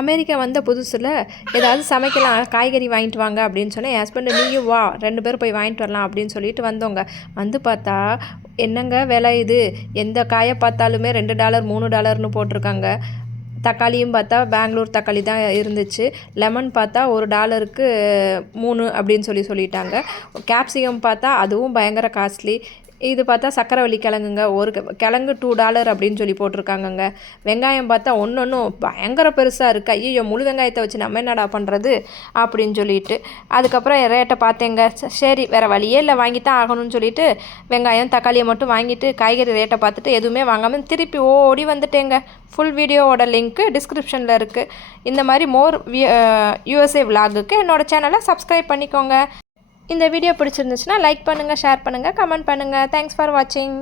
America வந்த புதுசில் ஏதாவது சமைக்கலாம், காய்கறி வாங்கிட்டு வாங்க அப்படின்னு சொன்னால் என் ஹஸ்பண்டு நீயும் வா 2 பேரும் போய் வாங்கிட்டு வரலாம் அப்படின்னு சொல்லிட்டு வந்தோங்க. வந்து பார்த்தா என்னங்க விலை இது, எந்த காயை பார்த்தாலுமே $2 $3ன்னு போட்டிருக்காங்க. தக்காளியும் பார்த்தா பெங்களூர் தக்காளி தான் இருந்துச்சு. லெமன் பார்த்தா $1க்கு 3 அப்படின்னு சொல்லிட்டாங்க. கேப்சிகம் பார்த்தா அதுவும் பயங்கர காஸ்ட்லி. இது பார்த்தா சக்கரவள்ளி கிழங்குங்க, ஒரு கிழங்கு $2 அப்படின்னு சொல்லி போட்டிருக்காங்கங்க. வெங்காயம் பார்த்தா ஒன்றும் பயங்கர பெருசாக இருக்குது. ஐயோ முழு வெங்காயத்தை வச்சு நம்ம என்னடா பண்ணுறது அப்படின்னு சொல்லிட்டு அதுக்கப்புறம் ரேட்டை பார்த்தேங்க. சரி வேறு வழியே இல்லை, வாங்கித்தான் ஆகணும்னு சொல்லிட்டு வெங்காயம் தக்காளியை மட்டும் வாங்கிட்டு காய்கறி ரேட்டை பார்த்துட்டு எதுவுமே வாங்காமல் திருப்பி ஓடி வந்துட்டேங்க. ஃபுல் வீடியோவோட லிங்க்கு டிஸ்கிரிப்ஷனில் இருக்குது. இந்த மாதிரி மோர் USA விலாகுக்கு என்னோடய சேனலை சப்ஸ்கிரைப் பண்ணிக்கோங்க. இந்த வீடியோ பிடிச்சிருந்துச்சுன்னா லைக் பண்ணுங்கள், ஷேர் பண்ணுங்கள், கமெண்ட் பண்ணுங்கள். தேங்க்ஸ் ஃபார் வாட்சிங்.